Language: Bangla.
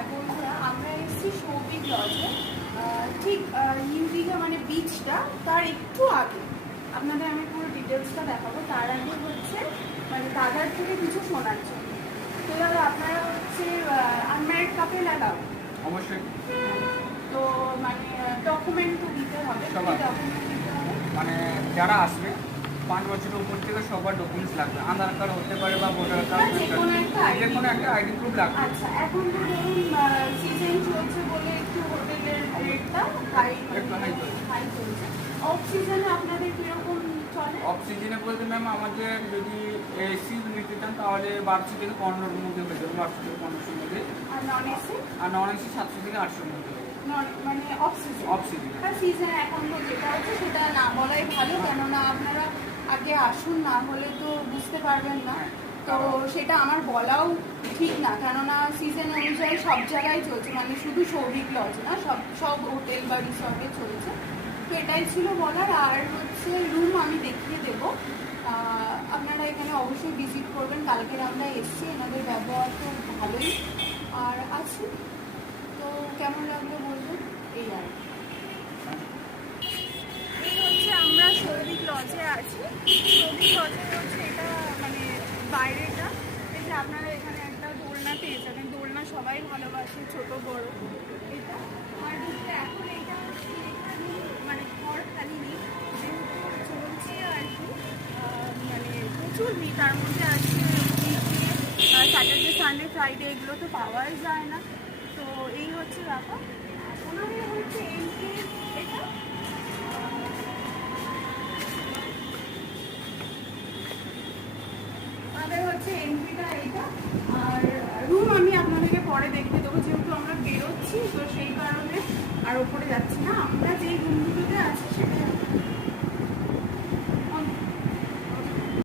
হাই বন্ধুরা, আমরা এসেছি সৌভিক লজে, ঠিক নিউ দীঘা মানে বিচটা তার একটু আগে। আপনাদের আমি পুরো ডিটেলসটা দেখাবো। তার আগে হচ্ছে মানে দাদার থেকে কিছু শোনার জন্য। তো দাদা, আপনারা হচ্ছে আনম্যারিড কাপেল অ্যালাউ? অবশ্যই। তো মানে ডকুমেন্ট তো দিতে হবে, ডকুমেন্ট দিতে হবে মানে যারা আসবে 5 বছরের উপর থেকে সবার ডকুমেন্টস লাগবে। আধার কার্ড হতে পারে বা ভোটার কার্ড, যে কোনো একটা আইডি প্রুফ লাগবে। আচ্ছা, এখন তো ধরুন সিজন চলছে বলে একটু হোটেলের রেটটা হাই চলছে। অফ সিজনে আপনাদের কিরকম চলে? অফ সিজনে বলতে ম্যাম আমাদের যদি এসি নিতে চান তাহলে 1200 থেকে 1500 এর মধ্যে হয়ে যাবে, 1200 থেকে 1500 এর মধ্যে। আর নন এসি? আর নন এসি 700 থেকে 800 এর মধ্যে। মানে অফ সিজন? Off season. আর সিজন এখন তো যেটা হচ্ছে সেটা না বলাই ভালো, কেননা আপনারা আগে আসুন, না হলে তো বুঝতে পারবেন না। তো সেটা আমার বলাও ঠিক না, কেননা সিজন অনুযায়ী সব জায়গায় চলছে, মানে শুধু সৌভিক লজ না, সব হোটেল বা রিসর্টে চলছে। তো এটাই ছিল বলার। আর হচ্ছে রুম আমি দেখিয়ে দেবো, আপনারা এখানে অবশ্যই ভিজিট করবেন। কালকের আমরা এসেছি, এনাদের ব্যবহার তো ভালোই আর আছি। তো কেমন লাগলো বলবেন, এই আর এই হচ্ছে আমরা সৌভিক লজে আছি। সৌভিক লজে হচ্ছে এটা মানে বাইরেটা, এই যে আপনারা এখানে একটা দোলনা পেয়ে যাবেন। দোলনা সবাই ভালোবাসে, ছোট বড় এটা। আর ঢুকতে এখন এইটা মানে ঘর খালি নেই, যেহেতু চলছে আর কি, মানে প্রচুর ভিড়। তার মধ্যে আজকে স্যাটারডে সানডে ফ্রাইডে এগুলো তো পাওয়াই যায় না। তো এই হচ্ছে ব্যাপার। ওনাদের হচ্ছে এন্ট্রি এটা, আমাদের হচ্ছে এন্ট্রিটা এইটা। আর রুম আমি আপনাদেরকে পরে দেখিয়ে দেবো, যেহেতু আমরা বেরোচ্ছি তো সেই কারণে আর ওপরে যাচ্ছি না। আমরা যেই রুমগুলোতে আছি সেটা